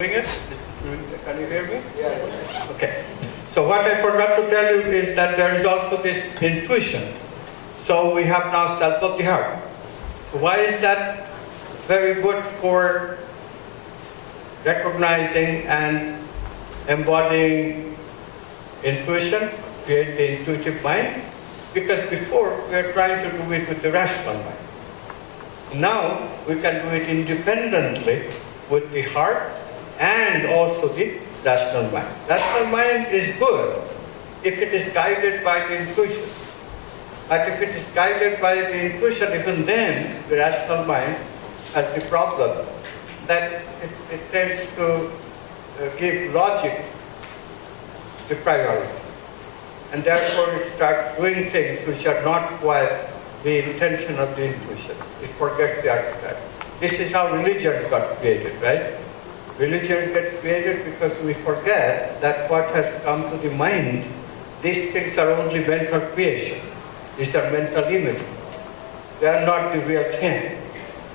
It? Can you hear me? Yeah. Okay. So what I forgot to tell you is that there is also this intuition. So we have now self of the heart. So why is that very good for recognizing and embodying intuition, create the intuitive mind? Because before we were trying to do it with the rational mind. Now we can do it independently with the heart and also the rational mind. Rational mind is good if it is guided by the intuition. But if it is guided by the intuition, even then the rational mind has the problem that it tends to give logic the priority. And therefore it starts doing things which are not quite the intention of the intuition. It forgets the archetype. This is how religions got created, right? Religions get created because we forget that what has come to the mind, these things are only mental creation. These are mental images. They are not the real thing.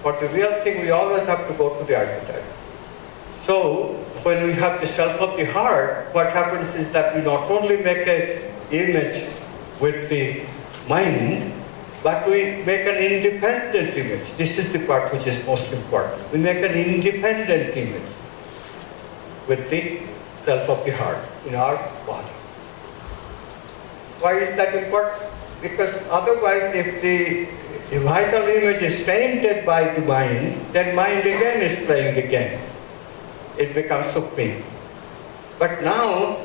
For the real thing, we always have to go to the archetype. So, when we have the self of the heart, what happens is that we not only make an image with the mind, but we make an independent image. This is the part which is most important. We make an independent image with the self of the heart in our body. Why is that important? Because otherwise, if the vital image is tainted by the mind, then mind again is playing the game. It becomes supreme. But now,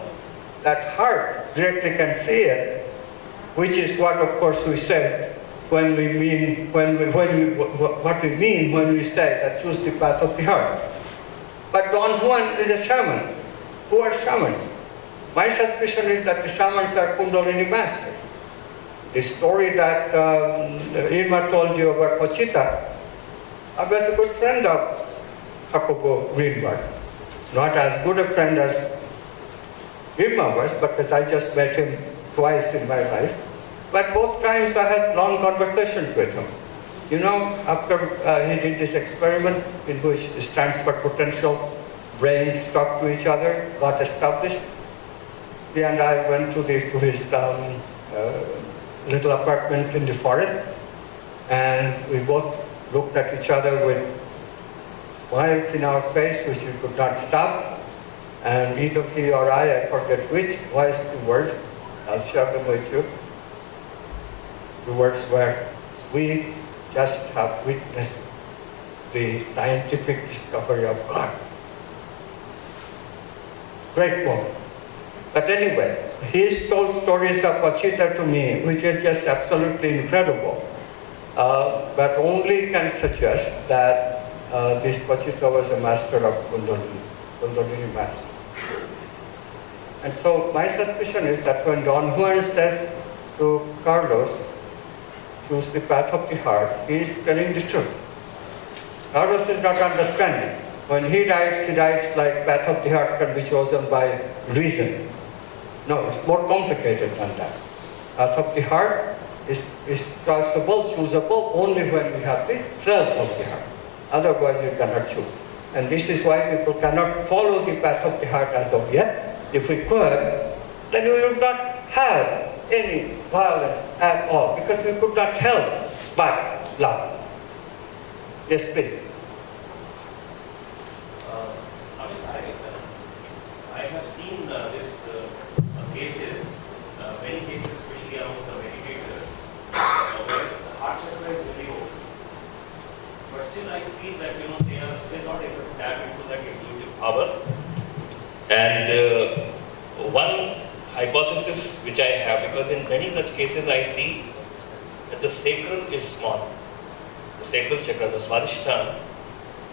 that heart directly can see it, which is what, of course, we say when we mean what we mean when we say that choose the path of the heart. But Don Juan is a shaman. Who are shamans? My suspicion is that the shamans are Kundalini masters. The story that Irma told you about Pachita, I was a good friend of Jacobo Greenberg. Not as good a friend as Irma was, because I just met him twice in my life. But both times I had long conversations with him. You know, after he did this experiment in which the transfer potential brains talk to each other, got established, he and I went to his little apartment in the forest, and we both looked at each other with smiles in our face, which we could not stop, and either he or I forget which, voiced the words. I'll share them with you. The words were, "We just have witnessed the scientific discovery of God." Great moment. But anyway, he's told stories of Pachita to me, which is just absolutely incredible. But only can suggest that this Pachita was a master of Kundalini master. And so my suspicion is that when Don Juan says to Carlos, choose the path of the heart, he is telling the truth. Carlos is not understanding. When he writes like path of the heart can be chosen by reason. No, it's more complicated than that. Path of the heart is choosable only when we have the self of the heart. Otherwise you cannot choose. And this is why people cannot follow the path of the heart as of yet. If we could, then we would not have any violence at all, because we could not help but love. Yes, please. I have seen cases, many cases, especially amongst the meditators, where the heart chakra is very open. But still I feel that they are still not able to tap into that intuitive power. And one hypothesis which I have, because in many such cases I see that the sacral is small, the sacral chakra, the Swadhisthana,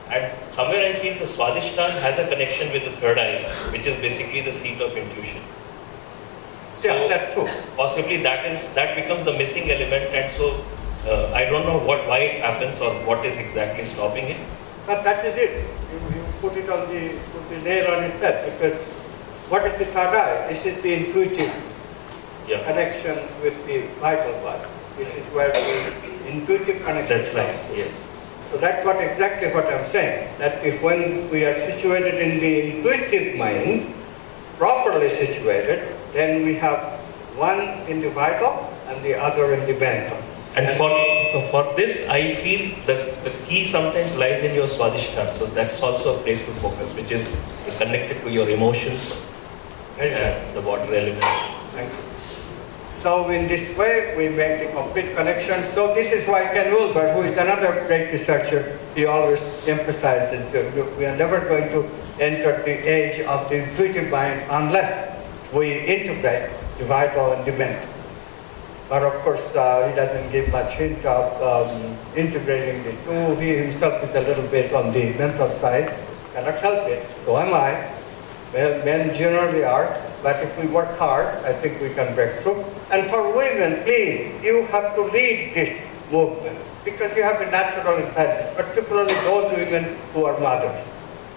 and somewhere I feel the Swadhisthana has a connection with the third eye, which is basically the seat of intuition. Yeah, so that's true. Possibly that becomes the missing element, and so I don't know why it happens or what is exactly stopping it. But that is it. You put the nail on its head, because what is the third eye? This is the intuitive connection with the vital body. This is where the intuitive connection That's right, yes. So that's exactly what I'm saying, that if when we are situated in the intuitive mind, properly situated, then we have one in the vital and the other in the mental. And for this, I feel that the key sometimes lies in your Swadhisthana. So that's also a place to focus, which is connected to your emotions and the water element. Thank you. So in this way, we make the complete connection. So this is why Ken Wilber, who is another great researcher, he always emphasizes that we are never going to enter the age of the intuitive mind unless we integrate the vital and the mental. But of course, he doesn't give much hint of integrating the two. He himself is a little bit on the mental side, cannot help it. So am I. Well, men generally are, but if we work hard, I think we can break through. And for women, please, you have to lead this movement because you have a natural advantage, particularly those women who are mothers,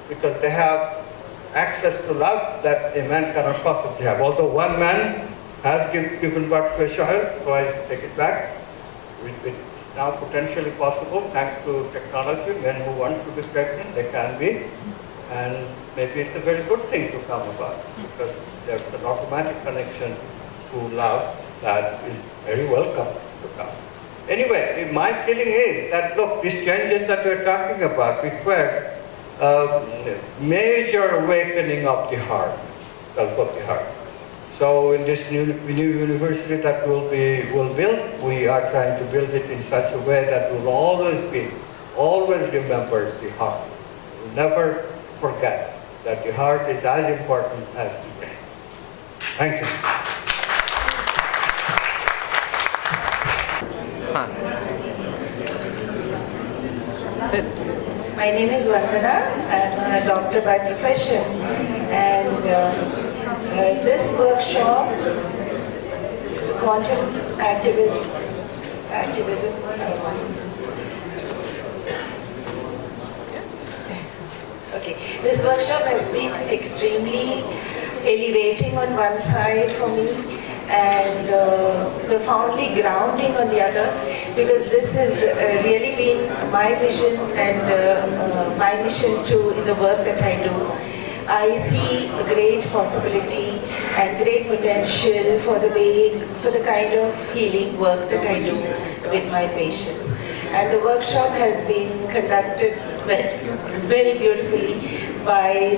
because they have access to love that a man cannot possibly have. Although one man has given birth to a child, so I take it back. It's now potentially possible, thanks to technology. Men who want to be pregnant, they can be. And maybe it's a very good thing to come about, because there's an automatic connection to love that is very welcome to come. Anyway, my feeling is that, look, these changes that we're talking about require major awakening of the heart, self of the heart. So in this new university that we'll build, we are trying to build it in such a way that we'll always remember the heart. We'll never forget that the heart is as important as the brain. Thank you. My name is Vandana. I'm a doctor by profession, and this workshop, Quantum Activism. Okay, this workshop has been extremely elevating on one side for me and profoundly grounding on the other, because this has really been my vision and my mission to the work that I do. I see a great possibility and great potential for the kind of healing work that I do with my patients. And the workshop has been conducted very beautifully by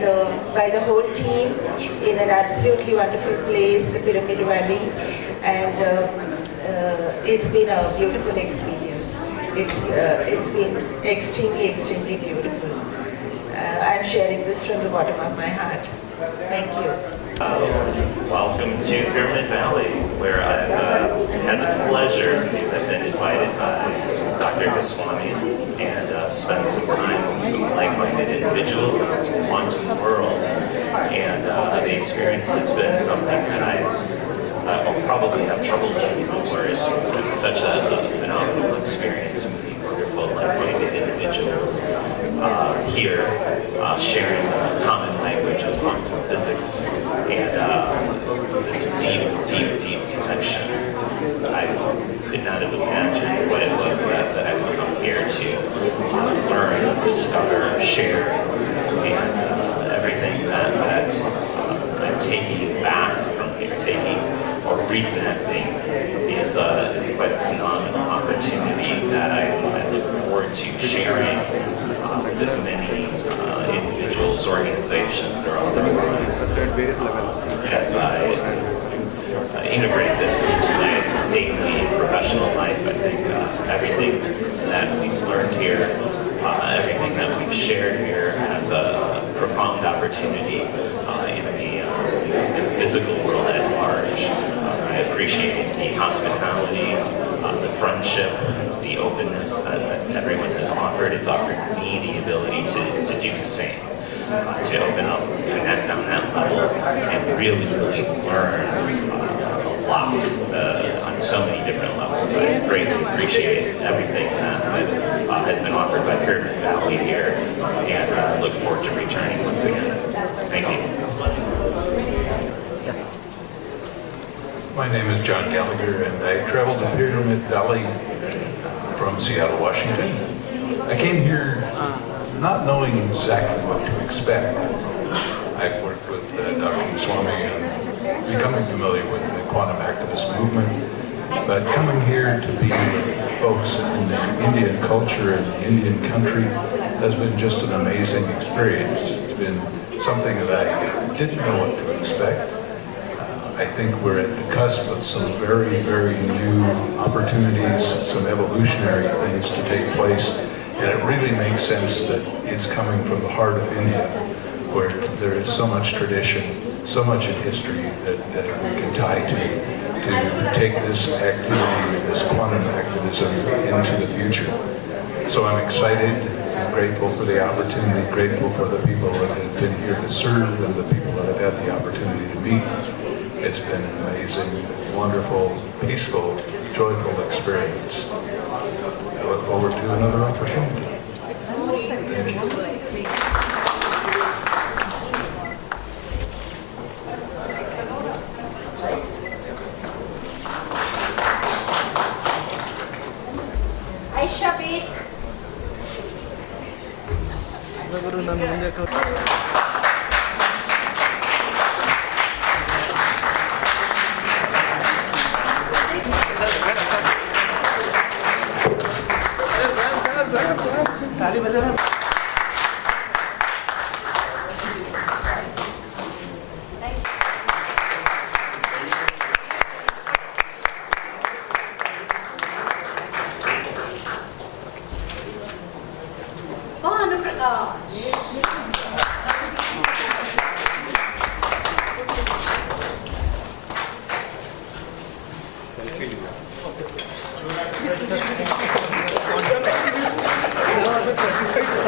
the whole team in an absolutely wonderful place, the Pyramid Valley, and it's been a beautiful experience. It's been extremely beautiful. I'm sharing this from the bottom of my heart. Thank you. Welcome to Pyramid Valley, where I've had the pleasure to have been invited by Dr. Goswami and spent some time with some like-minded individuals in this quantum world. And the experience has been something that I'll probably have trouble doing before. It's been such a phenomenal experience and meeting wonderful like-minded individuals here sharing a common language of quantum physics and this deep connection. I could not have imagined what it was that I would come here to learn, discover, share, and everything that I'm taking back from here, or reconnecting is quite a phenomenal opportunity that I look forward to sharing with as many individuals, organizations, or otherwise as I integrate this into my daily professional life. I think everything that we've learned here, everything that we've shared here has a profound opportunity in the physical world at large. I appreciate the hospitality, the friendship, the openness that everyone has offered. It's offered me the ability to do the same, to open up, connect on that level, and really learn a lot on so many different levels. I greatly appreciate everything that has been offered by Pyramid Valley here, and look forward to returning once again. Thank you. My name is John Gallagher, and I traveled to Pyramid Valley from Seattle, Washington. I came here not knowing exactly what to expect. I've worked with Dr. Swami and becoming familiar with the quantum activist movement, but coming here to be with folks in the Indian culture and Indian country has been just an amazing experience. It's been something that I didn't know what to expect. I think we're at the cusp of some very, very new opportunities, some evolutionary things to take place, and it really makes sense that it's coming from the heart of India, where there is so much tradition, so much in history that we can tie to take this activity, this quantum activism into the future. So I'm excited, I'm grateful for the opportunity, grateful for the people that have been here to serve and the people that have had the opportunity to meet. It's been an amazing, wonderful, peaceful, joyful experience. I look forward to another opportunity.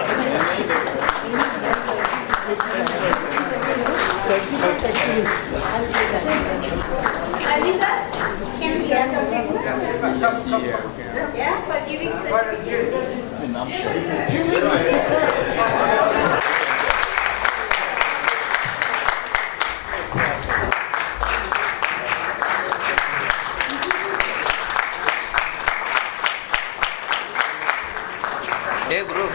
Thank you. Yeah, for giving certificate. Hey, bro.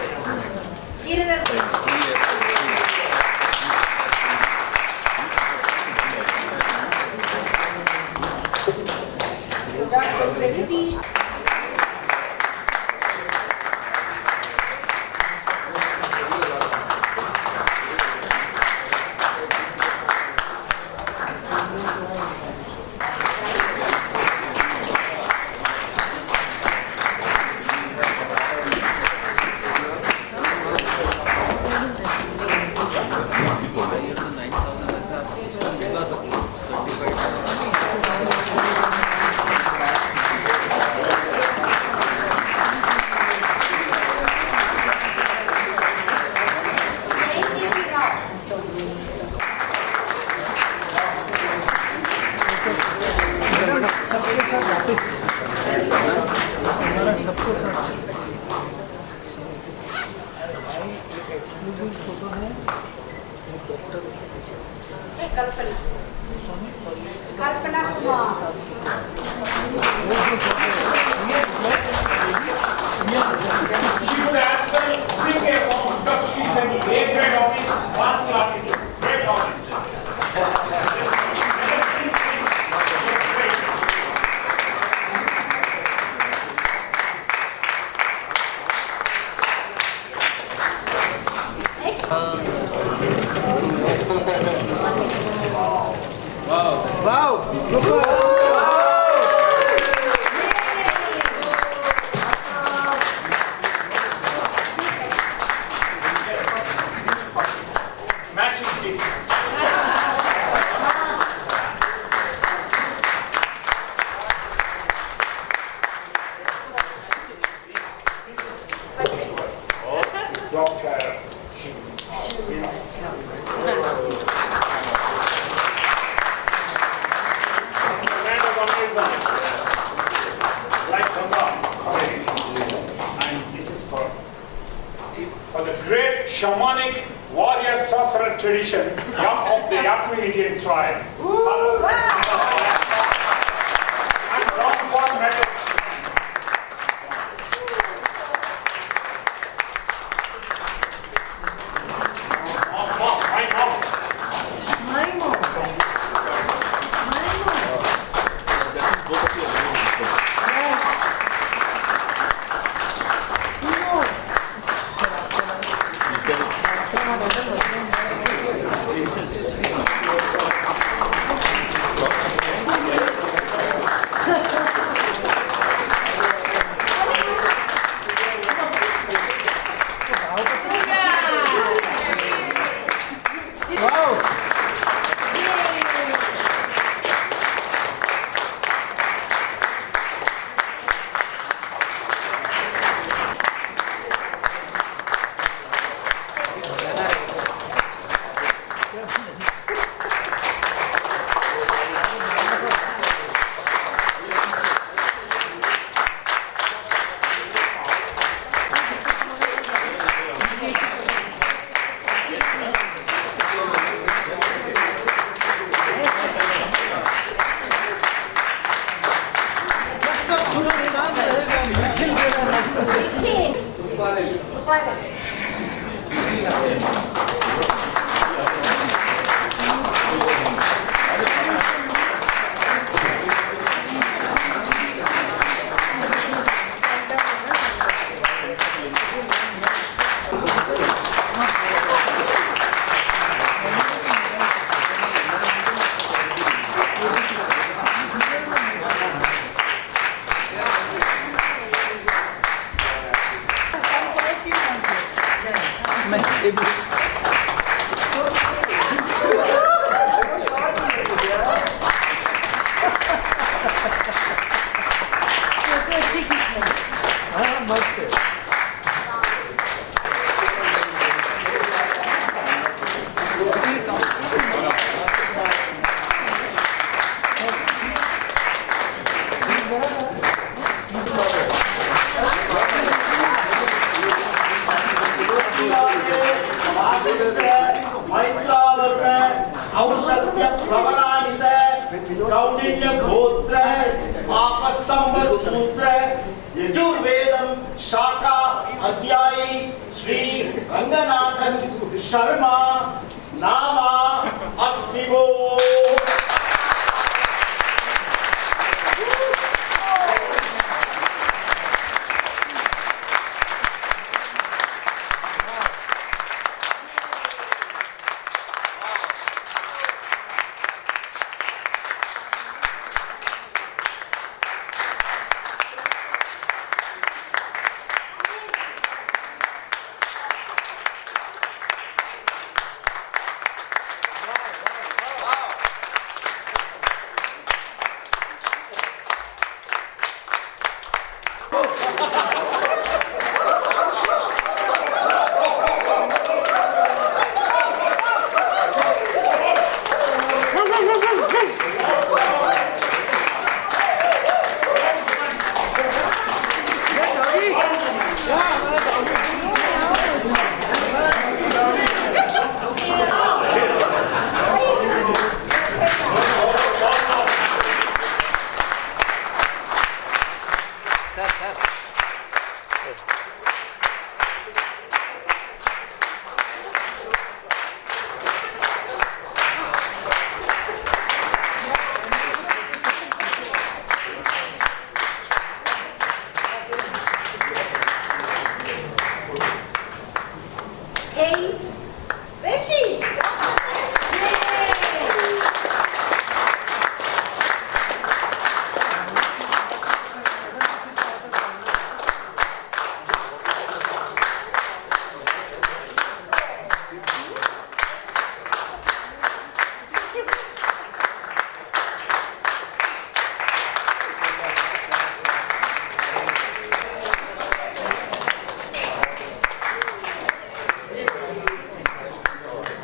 Shamanic warrior sorcerer tradition of the Yaku Indian tribe.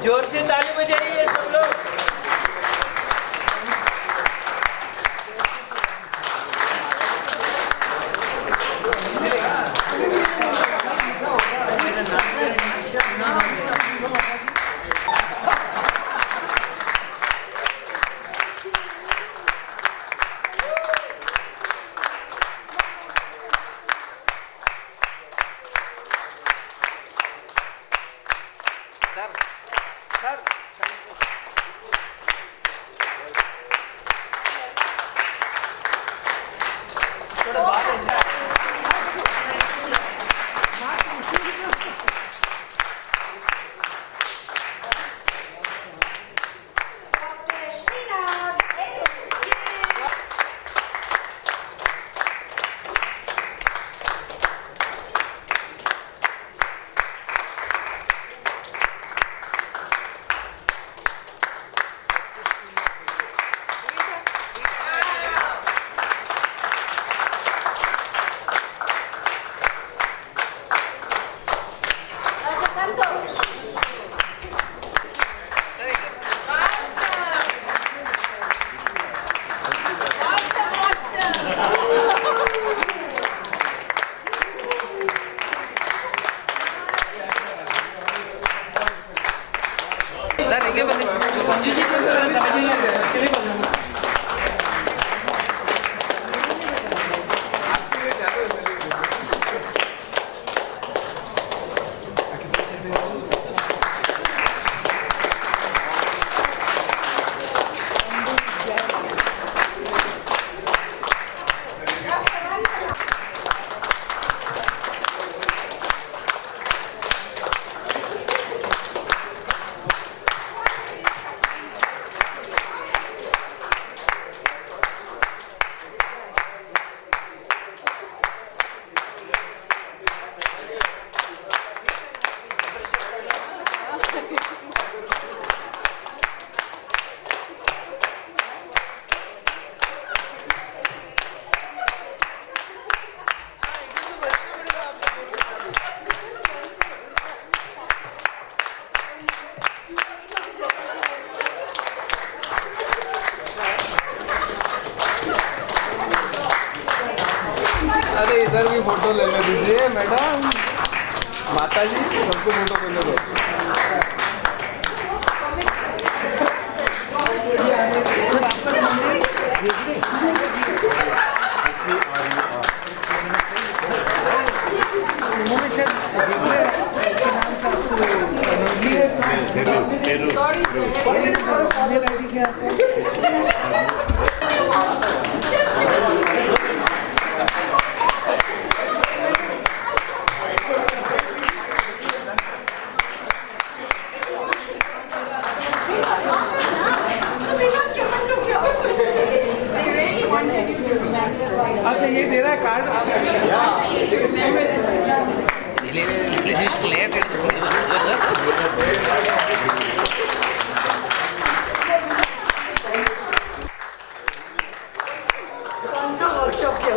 जोर से ताली बजाइए सब लोग। Sir photo लेने दीजिए madam, माता जी सबको photo लेने दो। अच्छा ये दे रहा है कार्ड। कौन सा वर्कशॉप किया?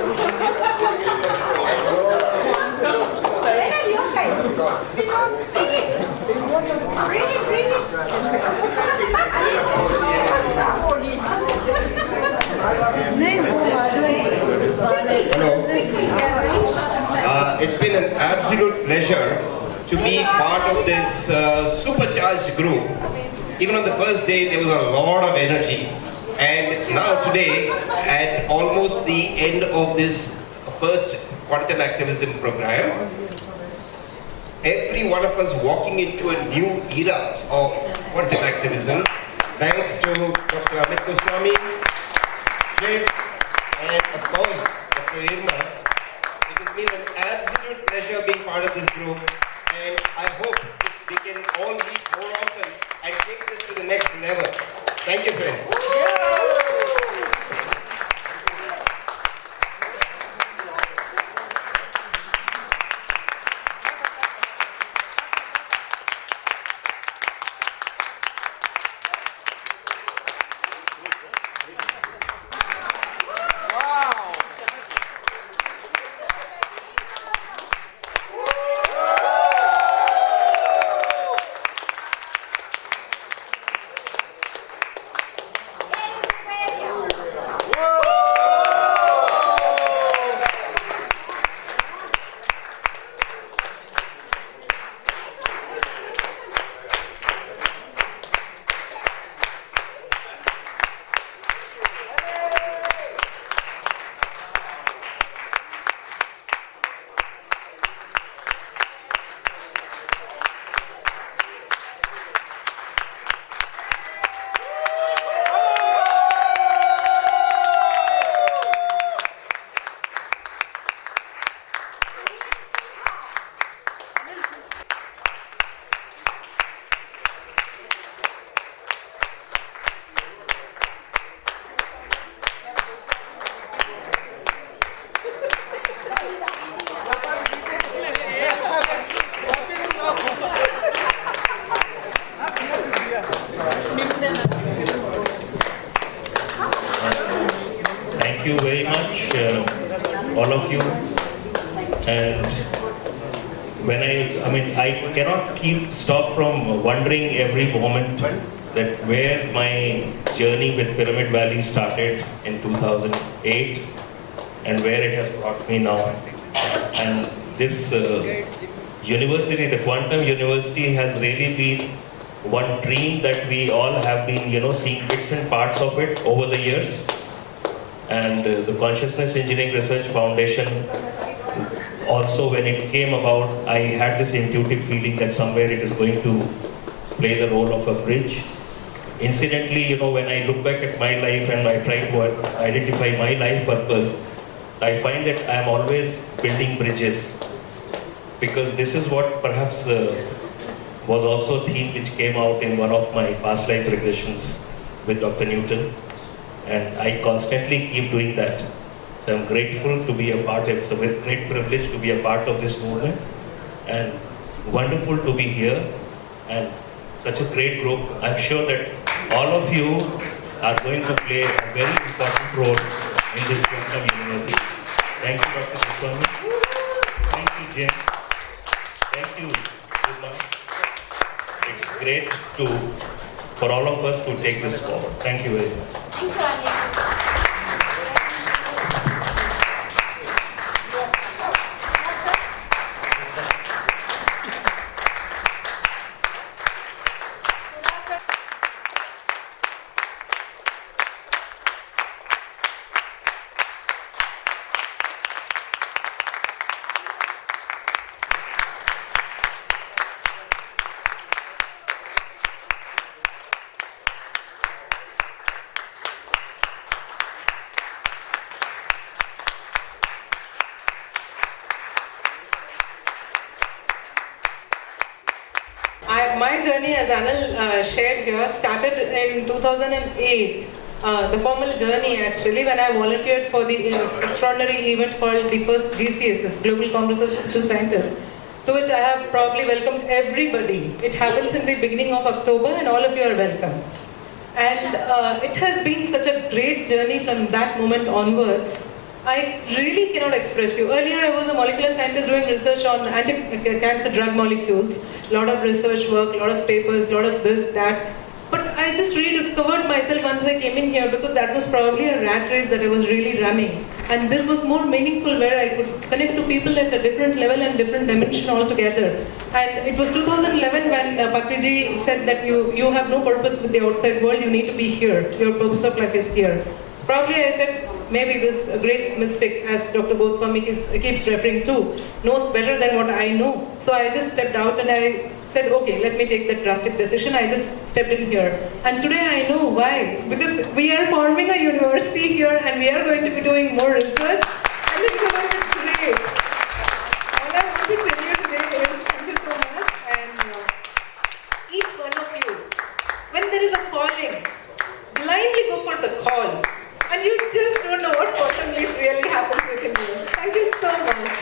It's been an absolute pleasure to be part of this supercharged group. Even on the first day, there was a lot of energy. And now today, at almost the end of this first quantum activism program, every one of us walking into a new era of quantum activism, thanks to Dr. Amit Goswami, Jay, and of course, Dr. Irma. It has been an absolute pleasure being part of this group, and I hope we can all meet more often and take this to the next level. Thank you, friends. Thank you very much, all of you. And when I cannot stop from wondering every moment that where my journey with Pyramid Valley started in 2008 and where it has brought me now. And this university, the Quantum University, has really been one dream that we all have been, seeing bits and parts of it over the years. And the Consciousness Engineering Research Foundation, also when it came about, I had this intuitive feeling that somewhere it is going to play the role of a bridge. Incidentally, when I look back at my life and I try to identify my life purpose, I find that I am always building bridges. Because this is what perhaps was also a theme which came out in one of my past life regressions with Dr. Newton. And I constantly keep doing that. So I'm grateful to be a part, it's a great privilege to be a part of this movement. And wonderful to be here. And such a great group. I'm sure that all of you are going to play a very important role in this quantum university. Thank you, Dr. Goswami. Thank you, Jim. Thank you, Irma. It's great for all of us to take this forward. Thank you very much. Thank you, Anya. journey, as Anil shared here, started in 2008. The formal journey actually, when I volunteered for the extraordinary event called the first GCSS, Global Congress of Social Scientists, to which I have probably welcomed everybody. It happens in the beginning of October and all of you are welcome. And it has been such a great journey from that moment onwards. I really cannot express you. Earlier I was a molecular scientist doing research on anti-cancer drug molecules, a lot of research work, a lot of papers, a lot of this, that. But I just rediscovered myself once I came in here because that was probably a rat race that I was really running. And this was more meaningful where I could connect to people at a different level and different dimension altogether. And it was 2011 when PART3 said that you have no purpose with the outside world, you need to be here. Your purpose of life is here. So probably I said, maybe this great mystic, as Dr. Goswami keeps referring to, knows better than what I know. So I just stepped out and I said, okay, let me take that drastic decision. I just stepped in here. And today I know why. Because we are forming a university here and we are going to be doing more research. And it's going to be great. All I want to tell you today is thank you so much. And each one of you, when there is a calling, blindly go for the call. And you just don't know what quantum leap really happens within you. Thank you so much.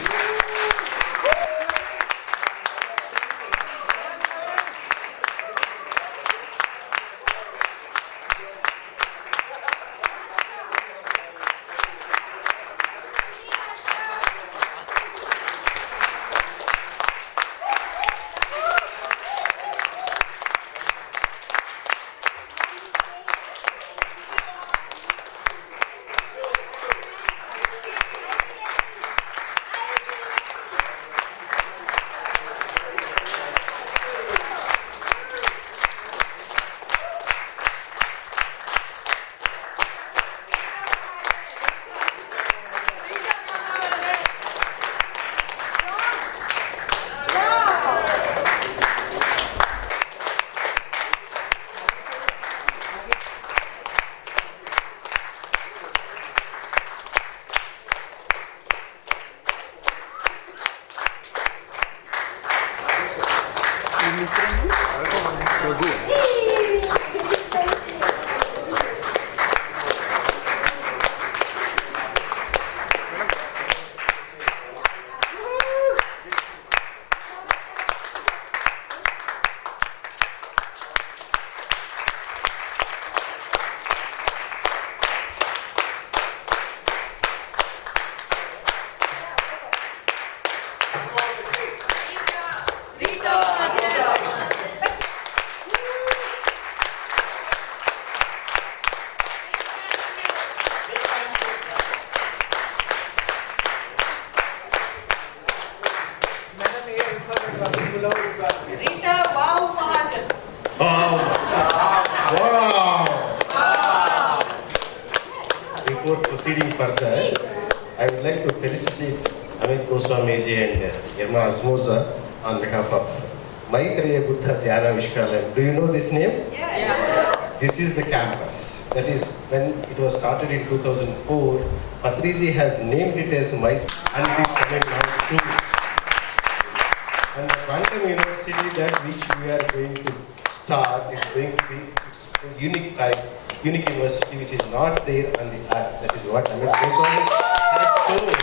Before proceeding further, I would like to felicitate Amit Goswami and Irma Azmoza on behalf of Maitreya Buddha Dhyana Vishkalam. Do you know this name? Yeah. This is the campus. That is, when it was started in 2004, PART3 has named it as Maitreya, and it is coming now too. And the quantum university that which we are going to start is going to be a unique university which is not there on the earth. That is what Amit Goswami has told.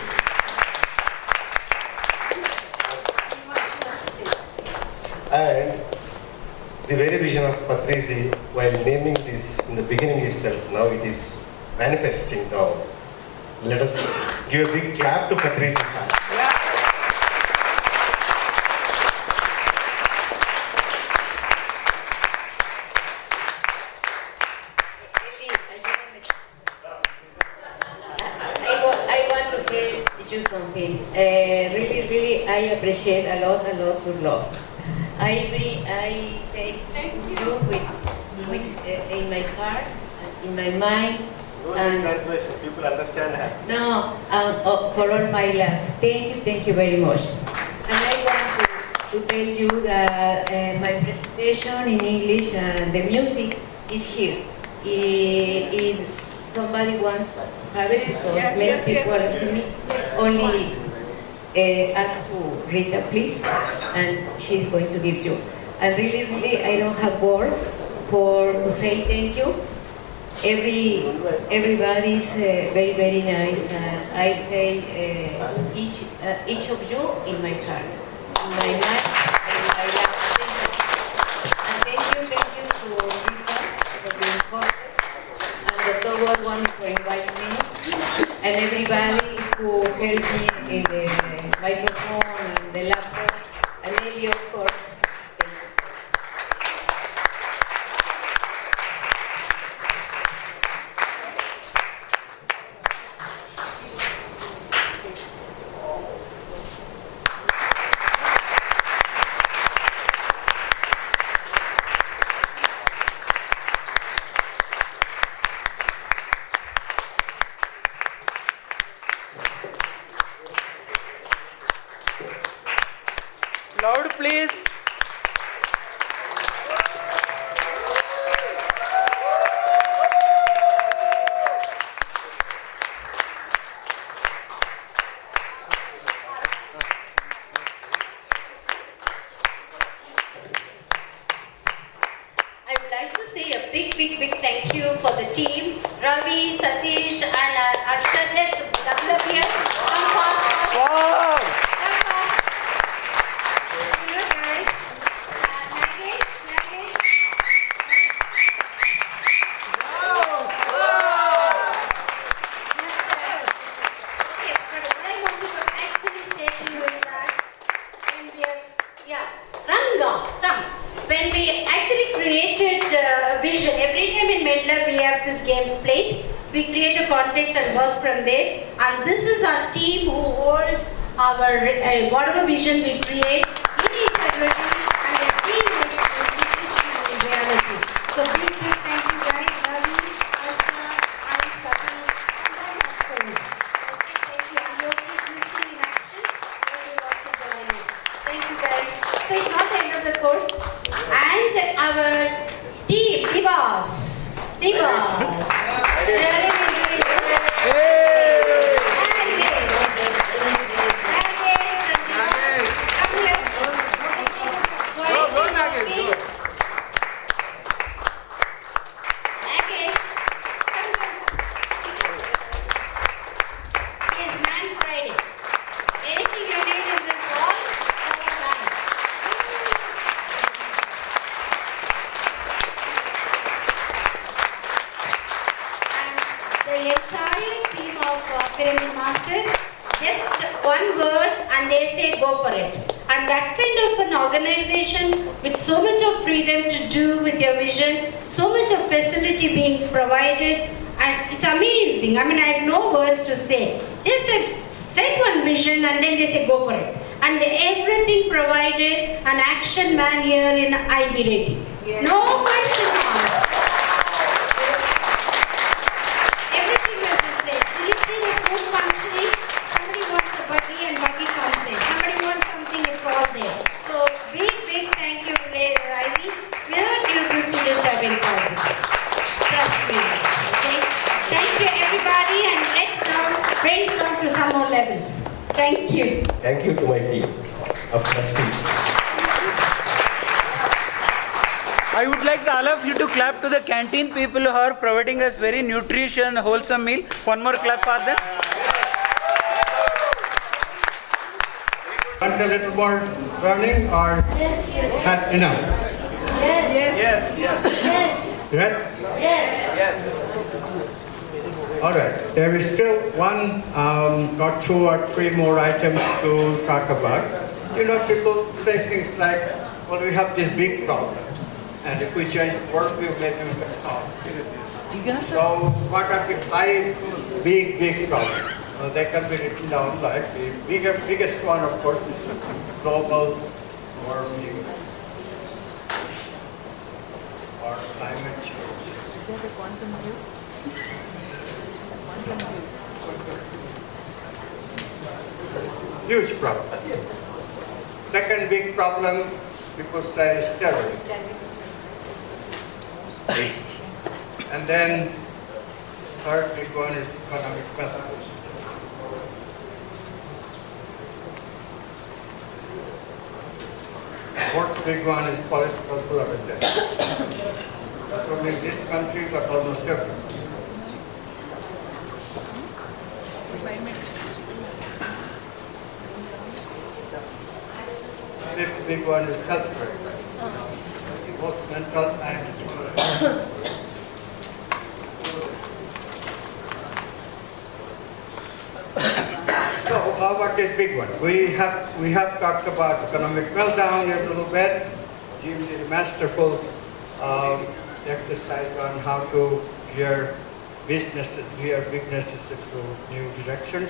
And the very vision of PART3, while naming this in the beginning itself, now it is manifesting now. Let us give a big clap to PART3. Really, I appreciate a lot your love. I take you with in my heart, in my mind. And Translation, people understand her. No, for all my life. Thank you very much. And I want to tell you that my presentation in English and the music is here. If somebody wants to have it, because many people ask me, only ask to Rita, please, and she's going to give you. And really, I don't have words to say thank you. Everybody's very nice, and I take each of you in my heart, in my mind, and in my life. Thank you. And thank you to Rita for the important, and the third was one for inviting me, and everybody who helped me in the microphone, and the laptop, and Ellie, of course. Loud, please. I would like to say a big thank you for the team, Ravi, Satish, and Arshad. Let's double up here. Come fast. Wow. Come fast. You guys. Nagesh. Okay, but what I want to actually say to you is that when we are, Ranga, come. When we actually created vision, every time in MedLab we have this games played. We create a context and work from there. And this is our team who hold our whatever vision we create in integrity and a team which is in reality. So big thank you guys, Ravi, Asha, and Sati, and then of course. Okay, thank you. And Yogi is missing in action. Yogi wants to join us. Thank you guys. So it's not the end of the course. And our team, Divas. Really, the entire team of Pyramid Masters, just one word and they say go for it. And that kind of an organization with so much of freedom to do with your vision, so much of facility being provided, and it's amazing. I mean, I have no words to say. Just set one vision and then they say go for it. And everything provided, an action man here in Ivy Ready. Yes. No question asked. Everything was in place. Do you see the smooth functioning? Somebody wants a buggy and buggy comes in. Somebody wants something, it's all there. So big thank you, Ivy. Without you, this wouldn't have been possible. Trust me. Okay? Thank you, everybody, and let's now brainstorm to some more levels. Thank you. Thank you to my team of trustees. I would like all of you to clap to the canteen people who are providing us very nutritious, wholesome meal. One more clap for them. Want a little more burning or not enough? Yes. Yes? All right. There is still one or two or three more items to talk about. You know, people say things like, well, we have this big problem. And if we change the worldview, maybe we can solve. So what are the 5 big problems? Well, they can be written down like the biggest one, of course, is global warming or climate change. Huge problem. Second big problem, people say steroids. And then third big one is economic wealth. Fourth big one is political pluralism. Not only in this country, but almost everywhere. Fifth big one is healthcare, both mental and So how about this big one? We have talked about economic meltdown a little bit. Jim did a masterful exercise on how to gear big businesses into new directions.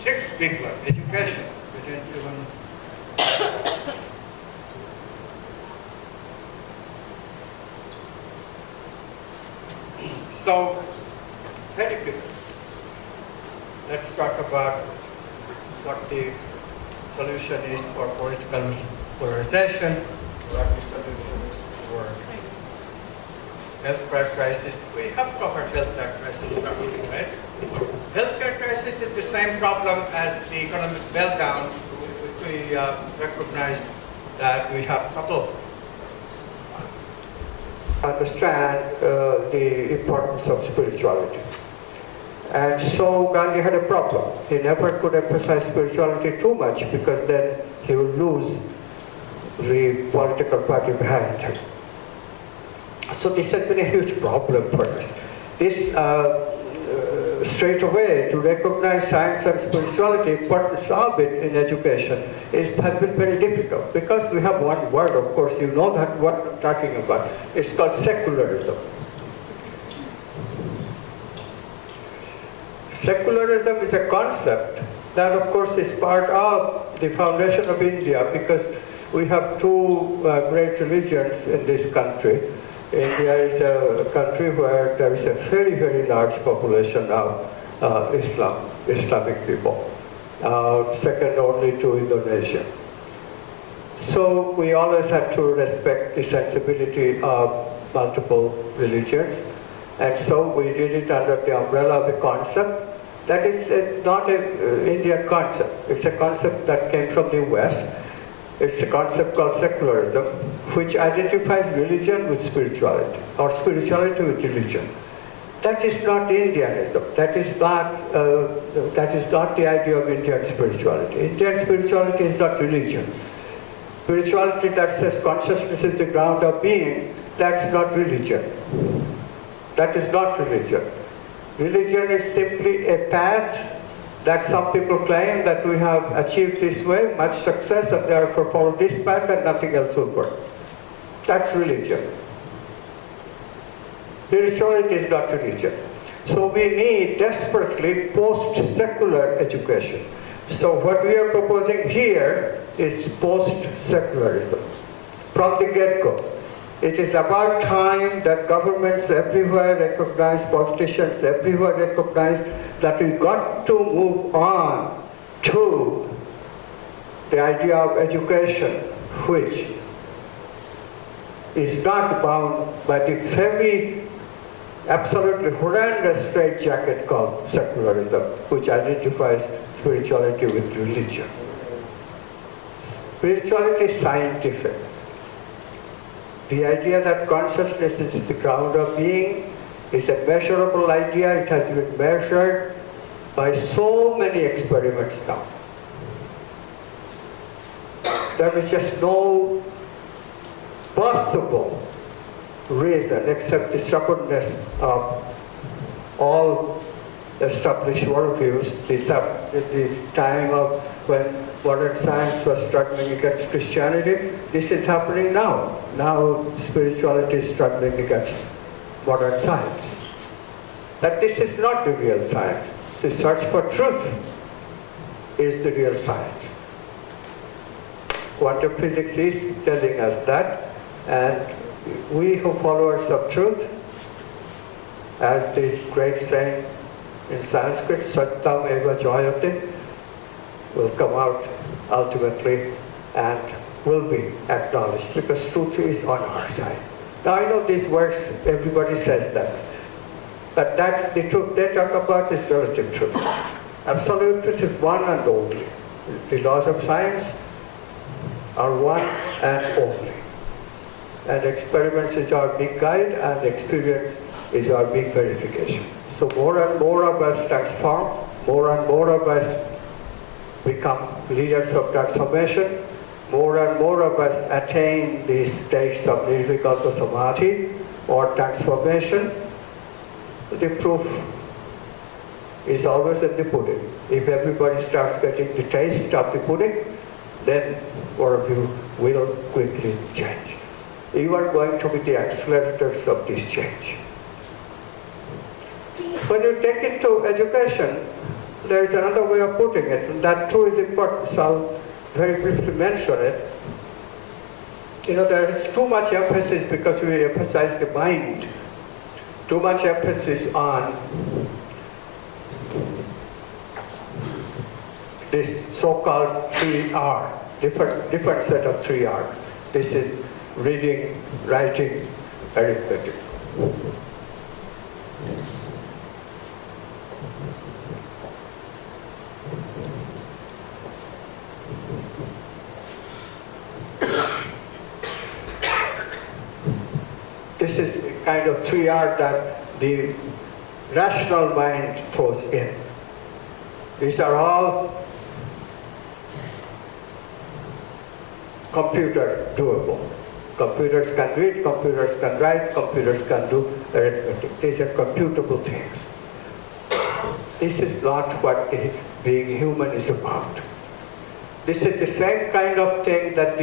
Sixth big one, education. We didn't even So, education. Let's talk about what the solution is for political polarization, what the solution is for healthcare crisis. We have covered healthcare crisis, right? Healthcare crisis is the same problem as the economic meltdown, which we recognize that we have coupled. Understand the importance of spirituality. And so Gandhi had a problem. He never could emphasize spirituality too much because then he would lose the political party behind him. So this has been a huge problem for us. This straight away to recognize science and spirituality, but to solve it in education has been very difficult because we have one word, of course, you know that what I'm talking about. It's called secularism. Secularism is a concept that, of course, is part of the foundation of India because we have two great religions in this country. India is a country where there is a very, very large population of Islamic people, second only to Indonesia. So we always had to respect the sensibility of multiple religions, and so we did it under the umbrella of a concept that is not an Indian concept. It's a concept that came from the West. It's a concept called secularism, which identifies religion with spirituality, or spirituality with religion. That is not Indianism. That is not the idea of Indian spirituality. Indian spirituality is not religion. Spirituality that says consciousness is the ground of being, that's not religion. That is not religion. Religion is simply a path that some people claim that we have achieved this way, much success, and therefore follow this path and nothing else will work. That's religion. Spirituality is not religion. So we need desperately post-secular education. So what we are proposing here is post-secularism. From the get-go. It is about time that governments everywhere recognize, politicians everywhere recognize that we got to move on to the idea of education, which is not bound by the very absolutely horrendous straitjacket called secularism, which identifies spirituality with religion. Spirituality is scientific. The idea that consciousness is the ground of being is a measurable idea. It has been measured by so many experiments now. There is just no possible reason except the stubbornness of all established worldviews. The time of when modern science was struggling against Christianity, this is happening now. Now spirituality is struggling against modern science. That this is not the real science. The search for truth is the real science. Quantum physics is telling us that, and we who followers of truth, as the great saying in Sanskrit, Sattam eva jayate, will come out ultimately and will be acknowledged because truth is on our side. Now I know these words, everybody says that. But that's the truth they talk about is relative truth. Absolute truth is one and only. The laws of science are one and only. And experiments is our big guide, and experience is our big verification. So more and more of us transform, more and more of us become leaders of transformation, more and more of us attain these states of nirvikalpa samadhi or transformation. The proof is always in the pudding. If everybody starts getting the taste of the pudding, then our view will quickly change. You are going to be the accelerators of this change. When you take it to education, there is another way of putting it, and that too is important, so I'll very briefly mention it. You know, there is too much emphasis, because we emphasize the mind, too much emphasis on this so-called 3R, different set of 3R. This is reading, writing, arithmetic. This is a kind of 3R that the rational mind throws in. These are all computer doable. Computers can read, computers can write, computers can do arithmetic. These are computable things. This is not what being human is about. This is the same kind of thing that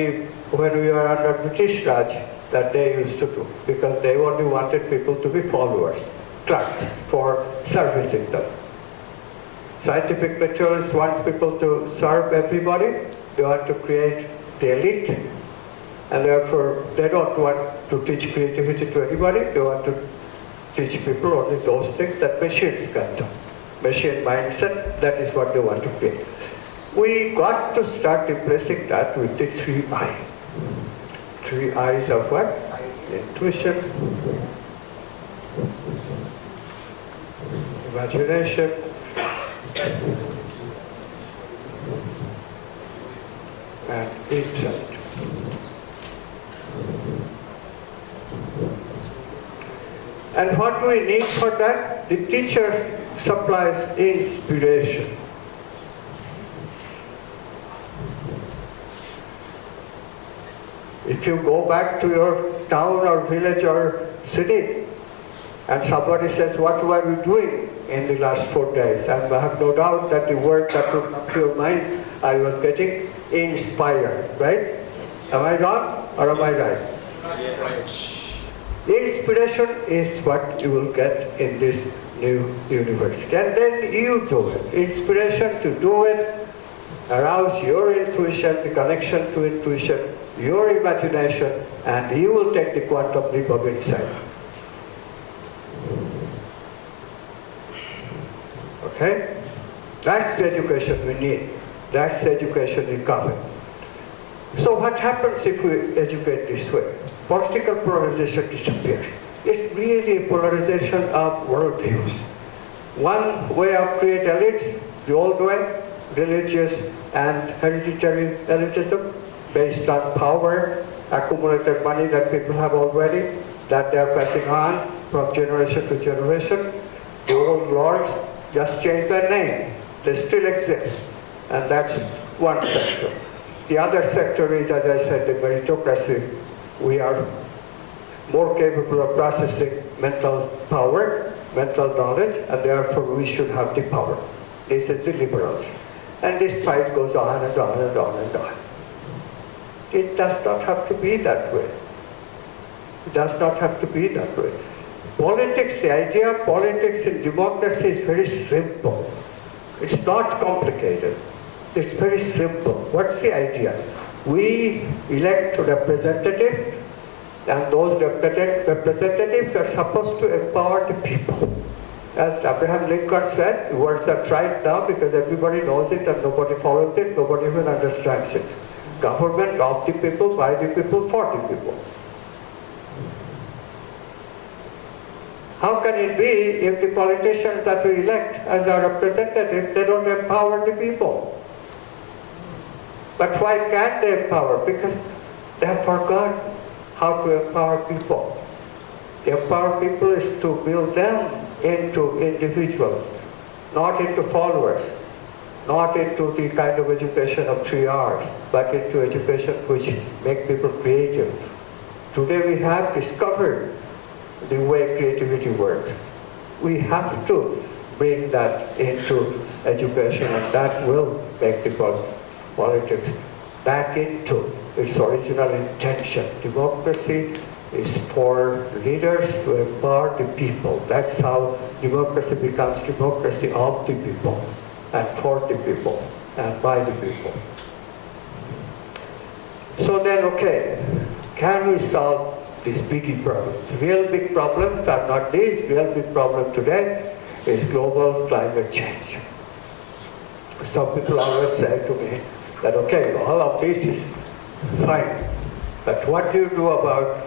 when we were under British Raj, that they used to do, because they only wanted people to be followers, clerks, for servicing them. Scientific materialists want people to serve everybody. They want to create the elite, and therefore they don't want to teach creativity to anybody. They want to teach people only those things that machines can do. Machine mindset, that is what they want to create. We got to start replacing that with the 3I. 3 I's of what? Intuition, imagination, and insight. And what do we need for that? The teacher supplies inspiration. If you go back to your town or village or city, and somebody says, what were you doing in the last 4 days? And I have no doubt that the word that will come to your mind, I was getting inspired, right? Yes. Am I wrong or am I right? Yes. Inspiration is what you will get in this new university. And then you do it. Inspiration to do it, arouse your intuition, the connection to intuition, your imagination, and you will take the quantum leap of insight. Okay? That's the education we need. That's the education we cover. So what happens if we educate this way? Political polarization disappears. It's really a polarization of worldviews. One way of create elites, the old way, religious and hereditary elitism, based on power, accumulated money that people have already, that they are passing on from generation to generation. The old lords just changed their name. They still exist. And that's one sector. The other sector is, as I said, the meritocracy. We are more capable of processing mental power, mental knowledge, and therefore we should have the power. This is the liberals. And this fight goes on and on and on and on. It does not have to be that way. It does not have to be that way. Politics, the idea of politics in democracy is very simple. It's not complicated. It's very simple. What's the idea? We elect representatives, and those representatives are supposed to empower the people. As Abraham Lincoln said, the words are trite now because everybody knows it and nobody follows it, nobody even understands it. Government of the people, by the people, for the people. How can it be if the politicians that we elect as our representatives, they don't empower the people? But why can't they empower? Because they have forgotten how to empower people. To empower people is to build them into individuals, not into followers, not into the kind of education of 3 hours, but into education which make people creative. Today we have discovered the way creativity works. We have to bring that into education, and that will make the politics back into its original intention. Democracy is for leaders to empower the people. That's how democracy becomes democracy of the people, and for the people, and by the people. So then, okay, can we solve these biggie problems? Real big problems are not these. Real big problem today is global climate change. Some people always say to me that, okay, all of this is fine, but what do you do about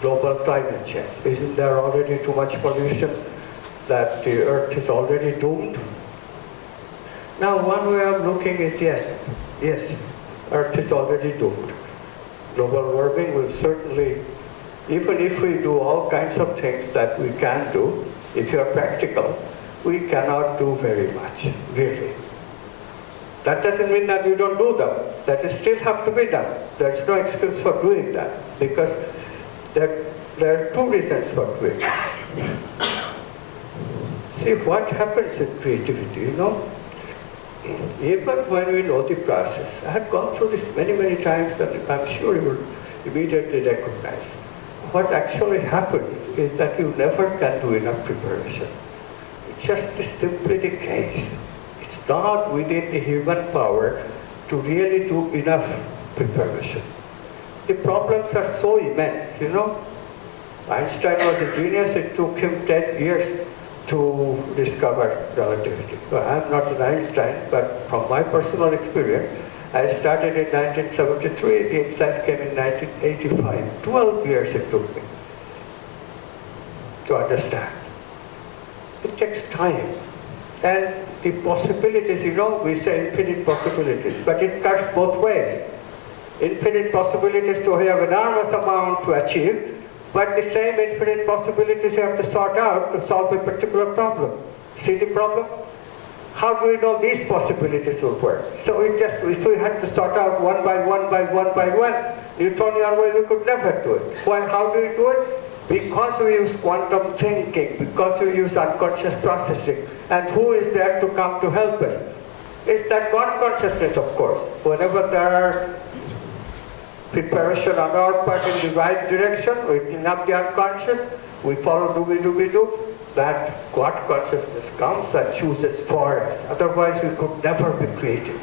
global climate change? Isn't there already too much pollution that the earth is already doomed? Now, one way of looking is yes, earth is already doomed. Global warming will certainly, even if we do all kinds of things that we can do, if you are practical, we cannot do very much, really. That doesn't mean that we don't do them. That still have to be done. There's no excuse for doing that, because there are two reasons for doing it. See, what happens in creativity, you know? Even when we know the process, I have gone through this many, many times, and I'm sure you will immediately recognize. What actually happens is that you never can do enough preparation. It's just simply the case. It's not within the human power to really do enough preparation. The problems are so immense, you know. Einstein was a genius. It took him 10 years to discover relativity. Well, I'm not an Einstein, but from my personal experience, I started in 1973, the insight came in 1985. 12 years it took me to understand. It takes time. And the possibilities, you know, we say infinite possibilities, but it cuts both ways. Infinite possibilities to have enormous amount to achieve, but the same infinite possibilities you have to sort out to solve a particular problem. See the problem? How do we know these possibilities will work? So if we had to sort out one by one, Newtonian way, we could never do it. Why? How do we do it? Because we use quantum thinking, because we use unconscious processing. And who is there to come to help us? It's that God consciousness, of course. Whenever there are preparation on our part in the right direction, we clean up the unconscious, we follow do, that God consciousness comes and chooses for us. Otherwise, we could never be creative.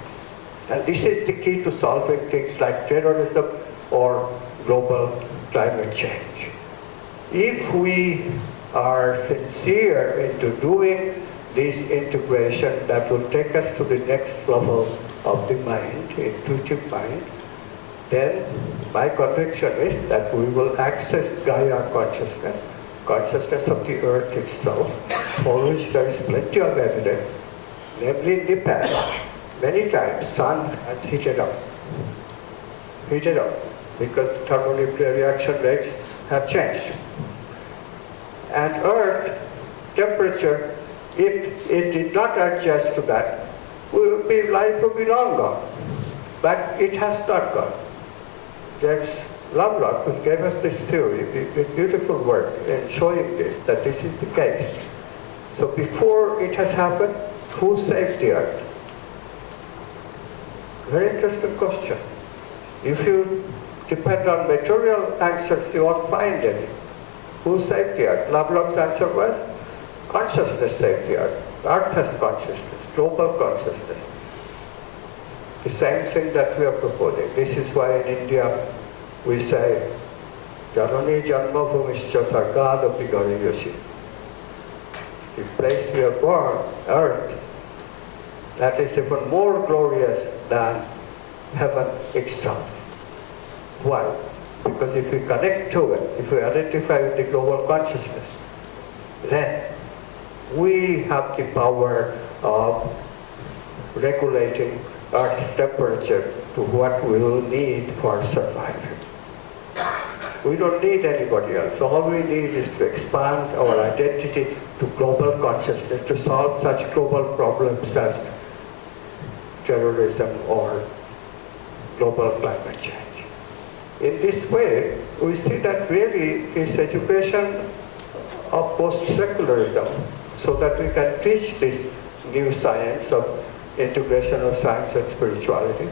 And this is the key to solving things like terrorism or global climate change. If we are sincere into doing this integration that will take us to the next level of the mind, intuitive mind, then my conviction is that we will access Gaia consciousness, consciousness of the earth itself, for which there is plenty of evidence. Namely, in the past, many times sun has heated up, because thermonuclear reaction rates have changed. And earth temperature, if it did not adjust to that, life would be long gone. But it has not gone. James Lovelock, who gave us this theory, this beautiful work in showing this, that this is the case. So before it has happened, who saved the earth? Very interesting question. If you depend on material answers, you won't find any. Who saved the earth? Lovelock's answer was, consciousness saved the earth. Earth has consciousness, global consciousness. The same thing that we are proposing. This is why in India we say, Janani Janma Bhumischa Sargadapi Gariyashi. The place we are born, earth, that is even more glorious than heaven itself. Why? Because if we connect to it, if we identify with the global consciousness, then we have the power of regulating Earth's temperature to what we will need for survival. We don't need anybody else. All we need is to expand our identity to global consciousness to solve such global problems as terrorism or global climate change. In this way, we see that really is education of post-secularism, so that we can teach this new science of integration of science and spirituality.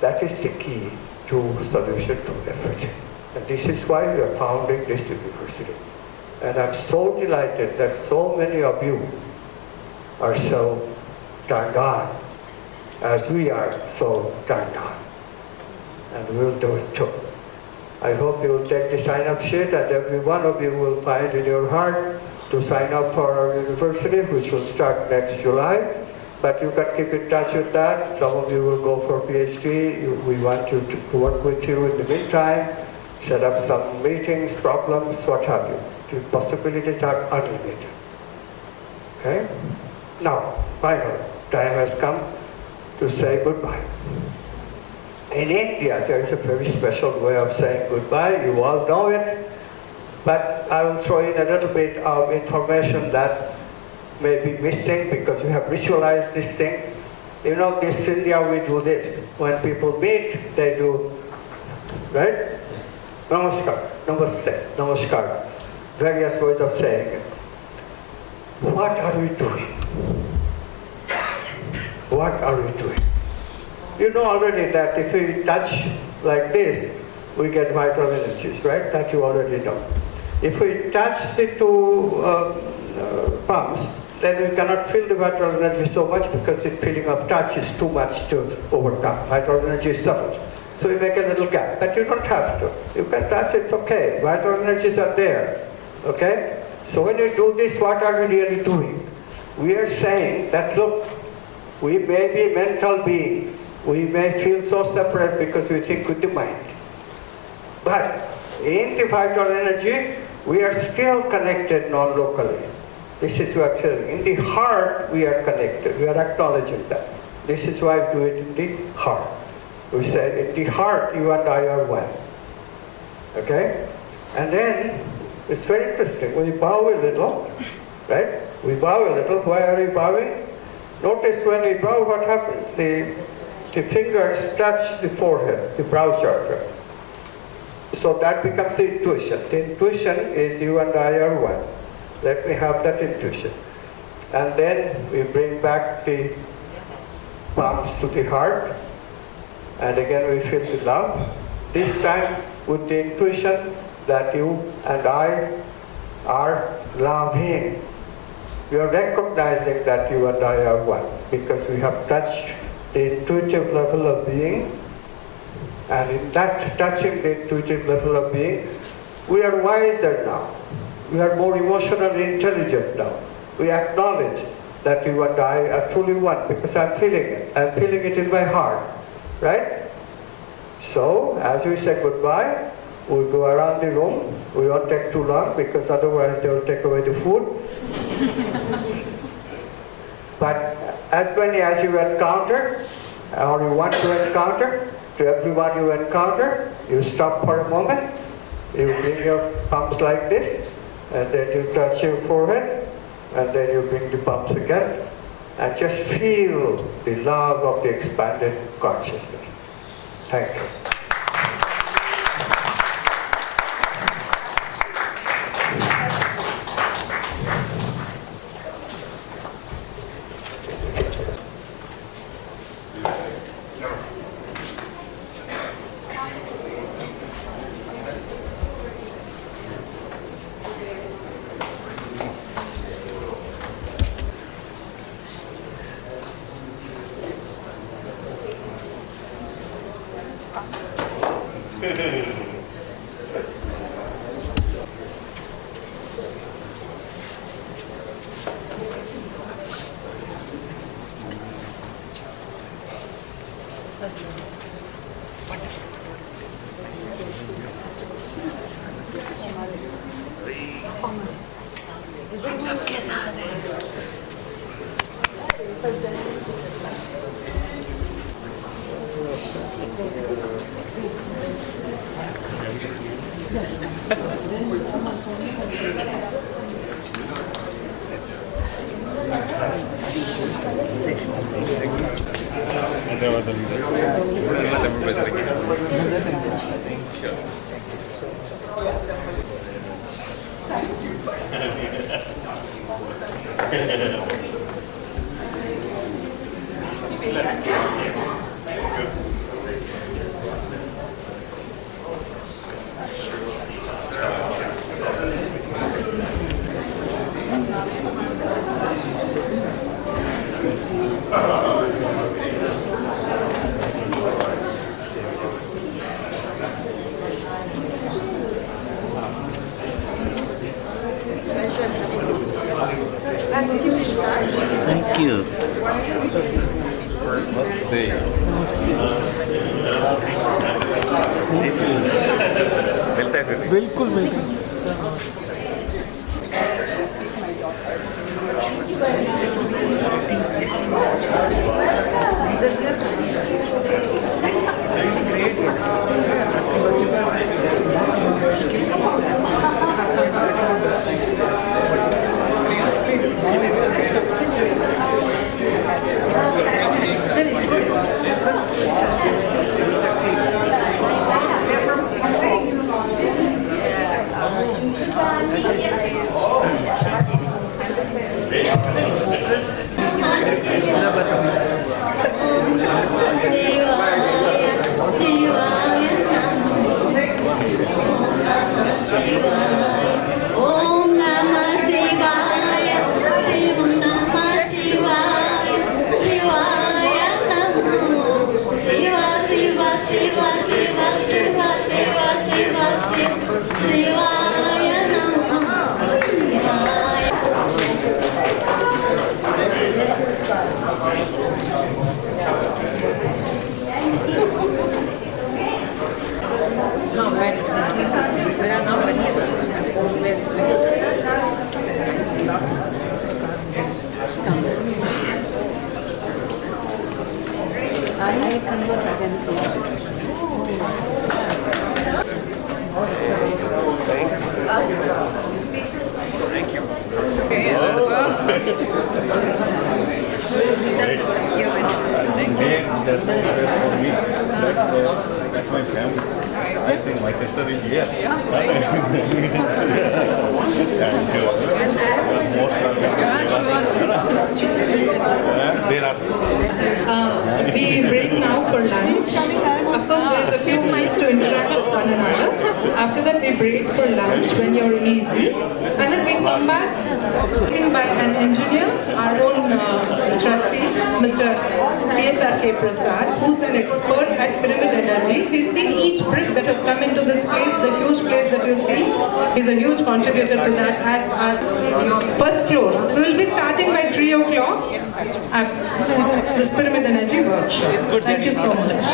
That is the key to solution to everything. And this is why we are founding this university. And I'm so delighted that so many of you are so turned on, as we are so turned on. And we'll do it too. I hope you will take the sign-up sheet, and every one of you will find in your heart to sign up for our university, which will start next July. But you can keep in touch with that. Some of you will go for PhD. We want you to work with you in the meantime, set up some meetings, problems, what have you. The possibilities are unlimited. Okay? Now, finally, time has come to say goodbye. In India, there is a very special way of saying goodbye. You all know it. But I will throw in a little bit of information that may be missing because you have ritualized this thing. You know, this India, we do this. When people meet, they do, right? Namaskar, namaste, namaskar. Various ways of saying it. What are we doing? What are we doing? You know already that if we touch like this, we get vital energies, right? That you already know. If we touch the two palms, then we cannot feel the vital energy so much because the feeling of touch is too much to overcome. Vital energy suffers. So we make a little gap, but you don't have to. You can touch, it's okay. Vital energies are there, okay? So when you do this, what are we really doing? We are saying that, look, we may be mental beings. We may feel so separate because we think with the mind. But in the vital energy, we are still connected non-locally. This is what I'm saying. In the heart, we are connected. We are acknowledging that. This is why we do it in the heart. We say, in the heart, you and I are one. Okay? And then, it's very interesting. We bow a little, right? We bow a little. Why are we bowing? Notice when we bow, what happens? The fingers touch the forehead, the brow chakra. So that becomes the intuition. The intuition is you and I are one. Let me have that intuition. And then we bring back the palms to the heart. And again we feel the love. This time with the intuition that you and I are loving. We are recognizing that you and I are one because we have touched the intuitive level of being. And in that touching the intuitive level of being, we are wiser now. We are more emotionally intelligent now. We acknowledge that you and I are truly one because I'm feeling it. I'm feeling it in my heart, right? So, as we say goodbye, we go around the room. We won't take too long because otherwise they will take away the food. But as many as you encounter, or you want to encounter, to everyone you encounter, you stop for a moment, you bring your palms like this, and then you touch your forehead, and then you bring the palms again, and just feel the love of the expanded consciousness. Thank you. हम सबके साथ हैं। Thank you. बिल्कुल बिल्कुल That's my family. I think my sister is here. We break now for lunch. Of course, there is a few minutes to interact with one another. After that, we break for lunch when you're easy. And then we come back by an engineer, our own trustee, Mr. K.S.R.K. Prasad, who's an expert at pyramid energy. He's seen each brick that has come into this place, the huge place that you see. He's a huge contributor to that as our first floor. We will be starting by 3 o'clock at this pyramid energy workshop. Thank you so much.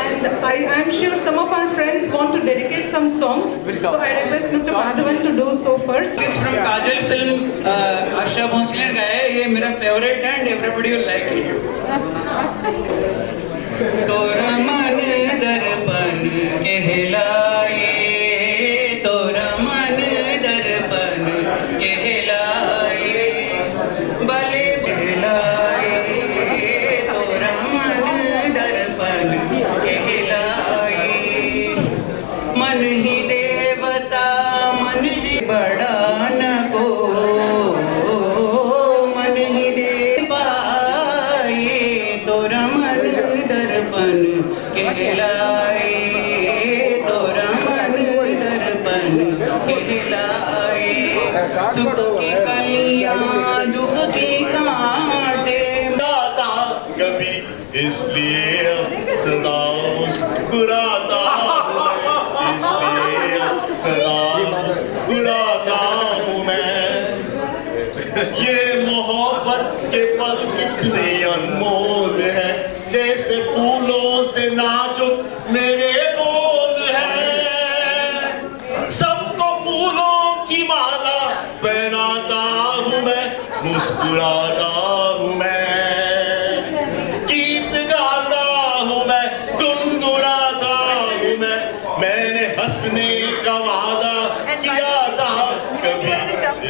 And I'm sure some of our friends want to dedicate some songs. So I request Mr. Madhavan to do so first. It's from Kajal film, Asha Bhonsle ने गाया है, ये मेरा favorite and everybody will like it. तोरा मन दर्पण कहलाए, तोरा मन दर्पण कहलाए, भले कहलाए, तोरा मन दर्पण कहलाए, मन ही देवता मन ही बड़ा न को, मन ही दे पाए, तोरा मन दर्पण कहलाए, तोरा मन दर्पण कहलाए, सुख की कलियां दुख की कांटे कभी इसलिए सदा मुस्कुराता हूँ मैं, इसलिए सदा मुस्कुराता हूँ मैं। ये मोहब्बत के पल कितने अनमोल है, जैसे फूलों से नाजुक मेरे बोल है। सबको फूलों की माला पहनाता हूँ मैं, मुस्कुराता हूँ मैं, गीत गाता हूँ मैं, गुनगुनाता हूँ मैं। मैंने हंसने का वादा किया था, कभी ऐ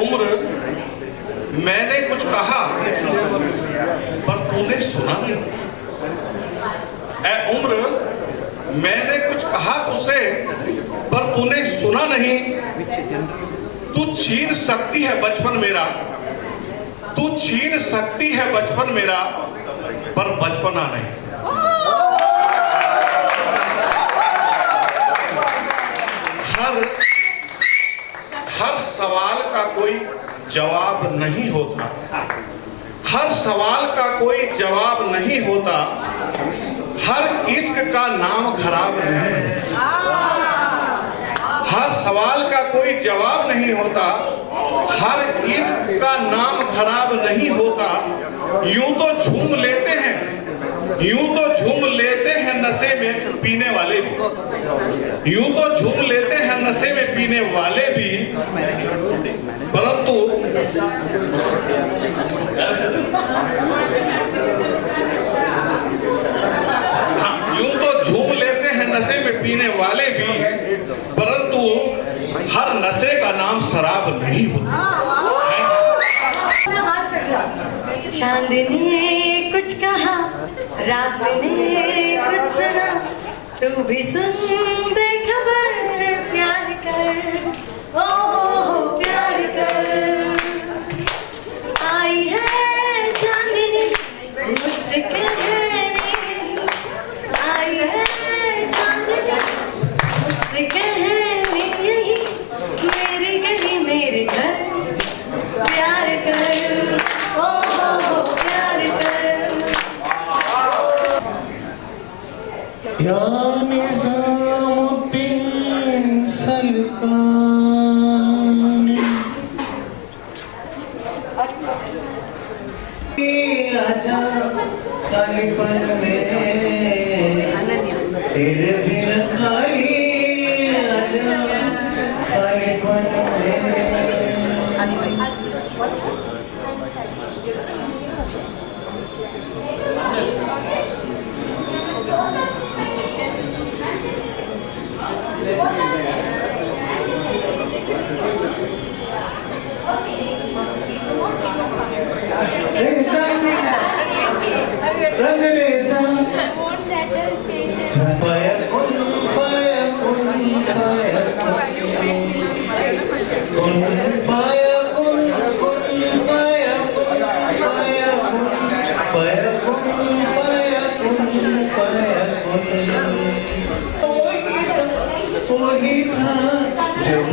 उम्र मैंने कुछ कहा पर तूने सुना नहीं। ऐ उम्र मैंने कुछ कहा तुझसे पर तूने सुना नहीं। तू छीन सकती है बचपन मेरा, तू छीन सकती है बचपन मेरा, पर बचपना नहीं। हर सवाल का कोई जवाब नहीं होता, हर सवाल का कोई जवाब नहीं होता, हर इश्क का नाम खराब नहीं होता। हर सवाल का कोई जवाब नहीं होता, हर इश्क का नाम खराब नहीं होता। यूं तो झूम लेते हैं, यूं तो झूम लेते हैं नशे में पीने वाले भी, यूं तो झूम लेते हैं नशे में पीने वाले भी, परंतु यूं तो झूम लेते हैं नशे में पीने वाले भी, परंतु हर नशे का नाम शराब नहीं होता। चांदनी कुछ कहा, रात ने कुछ सुना, तू भी सुन बेखबर प्यार कर, ओ प्यार कर। आई है चांदनी मुझसे कहने, आई है चांदनी मुझसे कहने, यही मेरी गली मेरे घर प्यार कर, ओ प्यार कर। या निज़ामुद्दीन सल्तानी, आजा खालीपन में तेरे बिना खाली, आजा खालीपन में। वही था जब